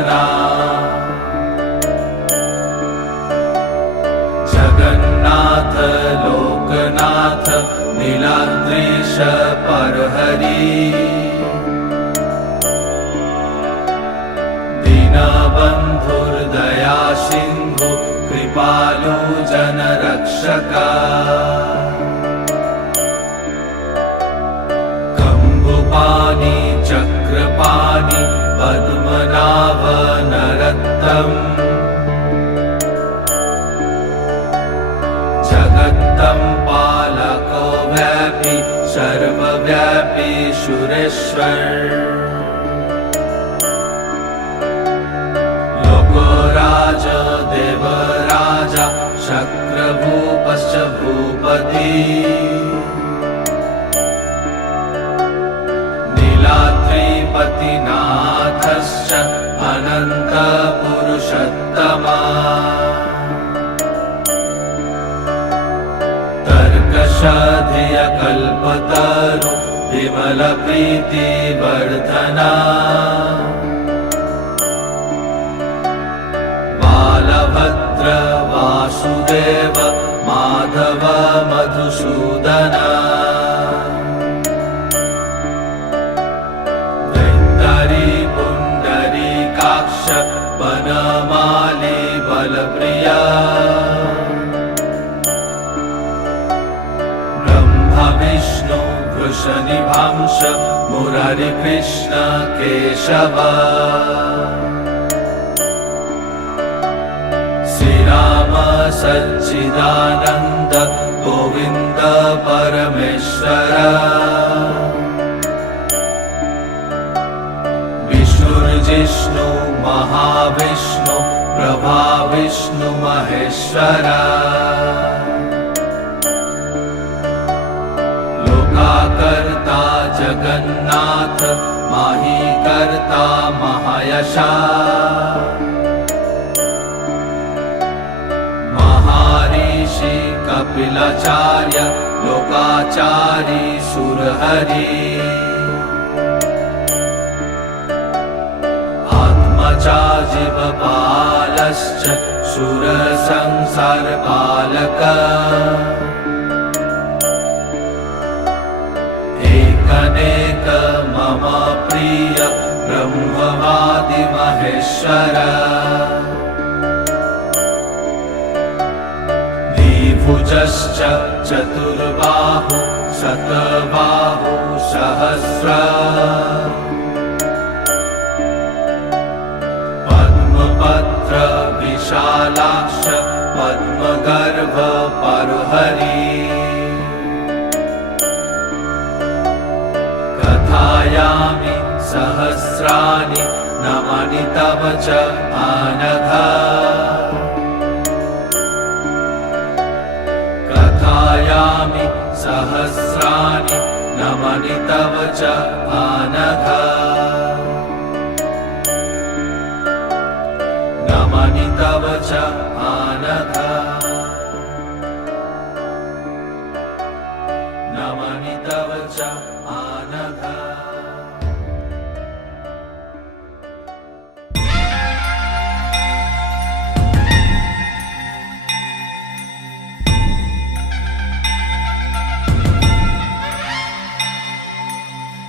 लोचना जगन्नाथ लोकनाथ नीलाद्रीश परहरि दीनबन्धुर्दया सिन्धु कृपालु जनरक्षका कम्बुपाणि चक्रपाणि पद्मनाभ नरोत्तम जगत्तं पालको व्यापी सर्वव्यापी सुरेश्वर लोकराज देवराजा शक्रभूपश्च भूपति नीलाद्रिपतिनाथश्च अनन्तपुरुषोत्तमा तर्कशधियकल्पतरु विमलप्रीतिवर्धना बालभद्र वासुदेव माधव मधुसूदना दैत्तरी पुण्डरीकाक्ष वनमाली बलप्रिया विष्णु वृषनिभांश मुरारिकृष्ण केशव श्रीराम सच्चिदानन्द गोविन्द परमेश्वर विष्णुर्जिष्णु महाविष्णु प्रभाविष्णु महेश्वर कर्ता जगन्नाथ माही कर्ता महायशा महर्षि कपिलाचार्य लोकाचारी सुरहरि आत्मजा जीवपालश्च सुरसंसारपालक अनेक मम प्रिय ब्रह्मवादि महेश्वर द्विभुजश्च चतुर्बाहु शतबाहु सहस्र पद्मपत्र विशालाक्ष पद्मगर्भ परहरि कथयामि सहस्राणि नमानि तव च आनघ कथयामि सहस्राणि नमानि तव च आनघ नमानि तव च आनघ नमानि तव च आनघ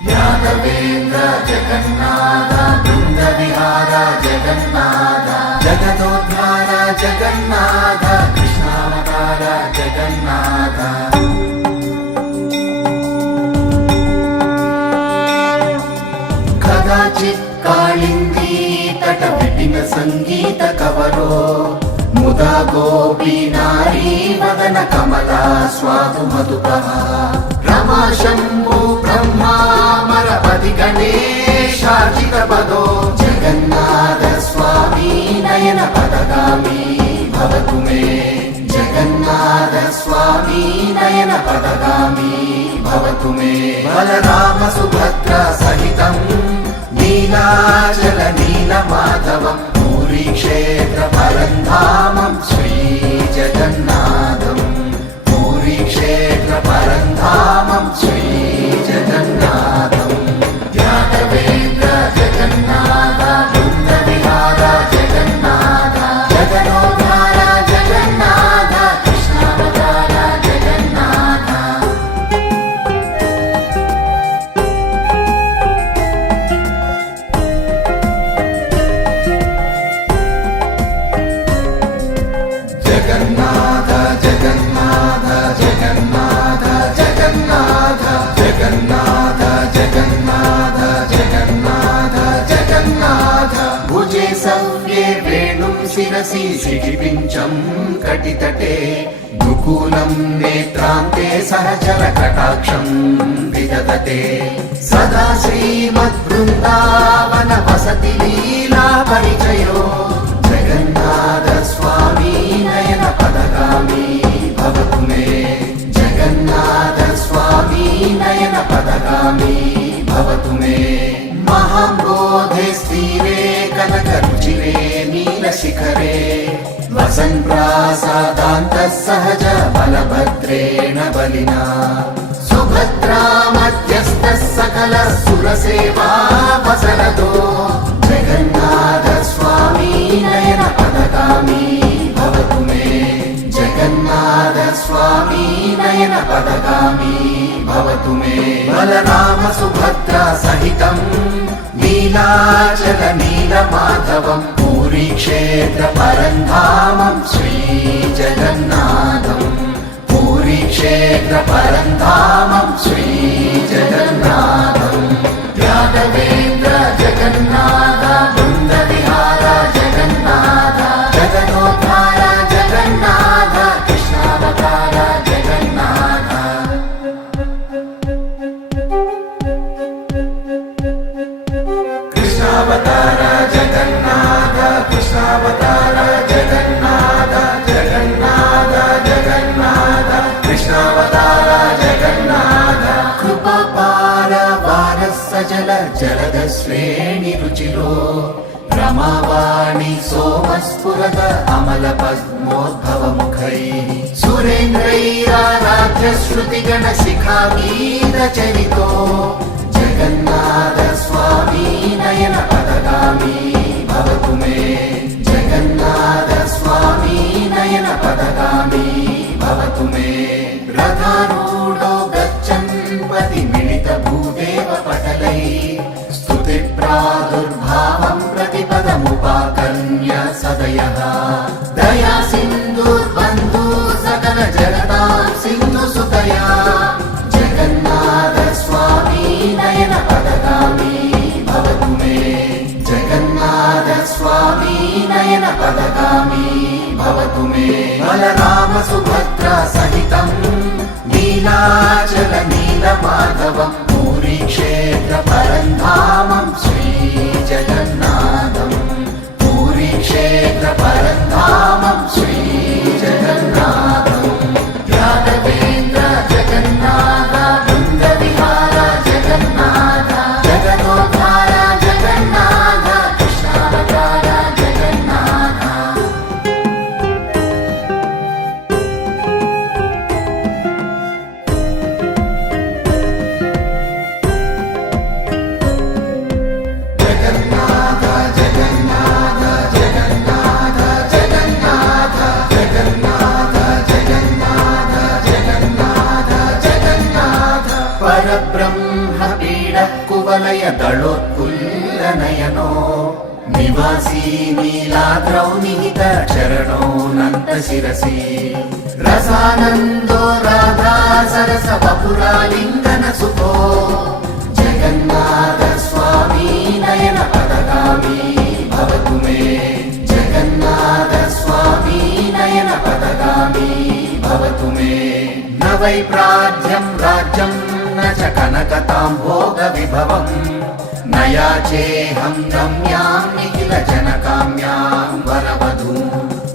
यादवेन्द्र जगन्नाथ बृन्दविहार जगन्नाथ जगदोद्धार जगन्नाथ कृष्णावतार जगन्नाथ कदाचित् कालिन्दी तट विपिन संगीत कवरो मुदा गोपी नारी वदन कमला स्वादु मधुपः रमा शम्भो ब्रह्मा मरपति गणेशार्चित पदो जगन्नाथ स्वामी नयन पदगामी भवतु मे जगन्नाथ स्वामी नयन पदगामी भवतु मे बलराम सुभद्र सहितं नीलाचल नीलमाधवं पूरी क्षेत्र परन्धामं श्री जगन्नाथम् पूरी क्षेत्र परन्धामं श्री जगन्नाथम् यादवेन्द्र जगन्नाथ बृन्दविहार मनसि शिखिपिञ्चं कटितटे दुकूलं नेत्रान्ते सहचर कटाक्षं विदधते सदा श्रीमद्वृन्दावन वसति लीला परिचयो जगन्नाथ स्वामी नयन पदगामी भवतु मे जगन्नाथ स्वामी नयन पदगामी भवतु मे महाम्बोधे स्थिरे कनकरुचिरे नीलशिखरे वसन् प्रासादान्तः सहज बलभद्रेण बलिना सुभद्रा मध्यस्थः सकल सुरसेवा वसरदो जगन्नाथ स्वामी नयन पदगामी भवतु मे जगन्नाथ स्वामी नयन पदगामी भवतु मे बलराम सुभद्रा सहितं नीलाचल नीलमाधवं पूरी क्षेत्र परन्धामं श्री जगन्नाथं पूरी क्षेत्र परन्धामं श्री जगन्नाथं यादवेन्द्र जगन्नाथ वृन्दविहार जगन्नाथ जगदोद्धार जगन्नाथ कृष्णावतार जगन्नाथ कृष्णावतार जगन्नाथ कृष्णावतार जगन्नाथ जगन्नाथ जगन्नाथ कृष्णावतार जगन्नाथ कृपापार वारः सजल जलद श्रेणि रुचिरो रमावाणी सोमस्फुरद अमल पद्मोद्भव मुखैः सुरेन्द्रैराराध्य श्रुतिगण शिखागीत चरितो जगन्नाथ स्वामी नयन पदगामी भवतु मे जगन्नाथ स्वामी नयन पदगामी भवतु मे रथारूढो गच्छन् पतिमिलित भूदेव पटलैः स्तुतिप्रादुर्भावं प्रतिपदमुपाकर्ण्य सदयः दया सिन्धुर्बन्धु सकल जगतां सिन्धुसुतया जगन्नाथ स्वामी नयन पदगामी भवतु मे जगन्नाथ स्वामी नयन पदगामी भवतु मे बलराम सुभद्रा सहितं नीलाचल नीलमाधवं पूरी क्षेत्र परन्धामं श्री जगन्नाथं पूरी क्षेत्र परन्धामं श्री जगन्नाथं यादवेन्द्र जगन्नाथ वृन्दविहार जगन्नाथ जगदोद्धार जगन्नाथ कृष्णावतार जगन्नाथ जगन्नाथ जगन्नाथ जगन्नाथ जगन्नाथ जगन्नाथ जगन्नाथ जगन्नाथ जगन्नाथ परब्रह्म पीड कुवलय दलोत्फुल्लनयनो निवासी नीलाद्रौ निहित चरणोऽनन्त शिरसि रसानन्दो राधा सरस वपुरालिङ्गन सुखो जगन्नाथ स्वामी नयन पदगामी भवतु मे जगन्नाथ स्वामी नयन पदगामी भवतु मे न वैप्राज्यं राज्यं न च कनकतां भोगविभवम् न याचेऽहं रम्यां निखिल जनकाम्यां वरवधूं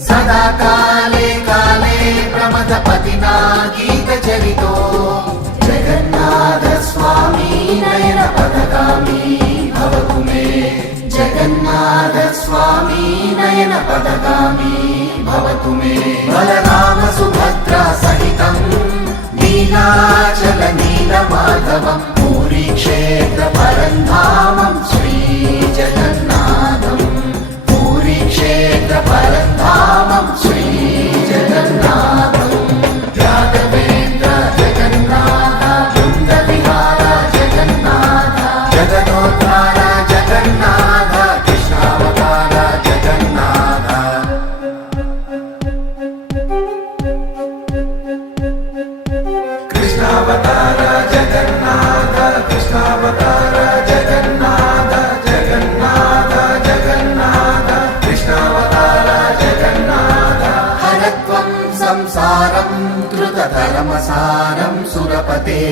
सदा काले काले प्रमथपतिना गीतचरितो जगन्नाथ स्वामी नयन पदगामी भवतु मे जगन्नाथ स्वामी नयन पदगामी भवतु मे बलराम सुभद्रा सहितं नीलाचल नीलमाधवं पूरी क्षेत्र परन्धामं श्री जगन्नाथं पूरी क्षेत्र परन्धामं श्री जगन्नाथं यादवेन्द्र जगन्नाथ वृन्दविहार जगन्नाथ जगदोद्धार जगन्नाथ कृष्णावतार जगन्नाथ कृष्णावतार जगन्नाथ कृष्णावतार जगन्नाथ जगन्नाथ जगन्नाथ कृष्णावतार जगन्नाथ सारं धृतधर्मसारं सुरपते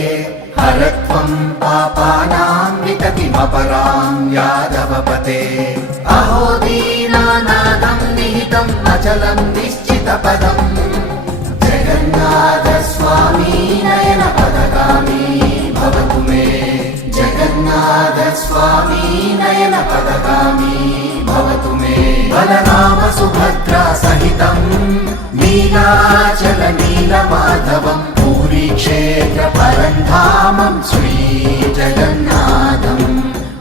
हरत्वं पापानां विततिमपरां यादवपते अहो दीनानाथं निहितं अचलं निश्चितपदम् जगन्नाथ स्वामी नयन पदगामी भवतु मे जगन्नाथ स्वामी नयन पदगामी भवतु मे बलराम सुभद्रा सहितं नीलाचल नीलमाधवं पूरी क्षेत्र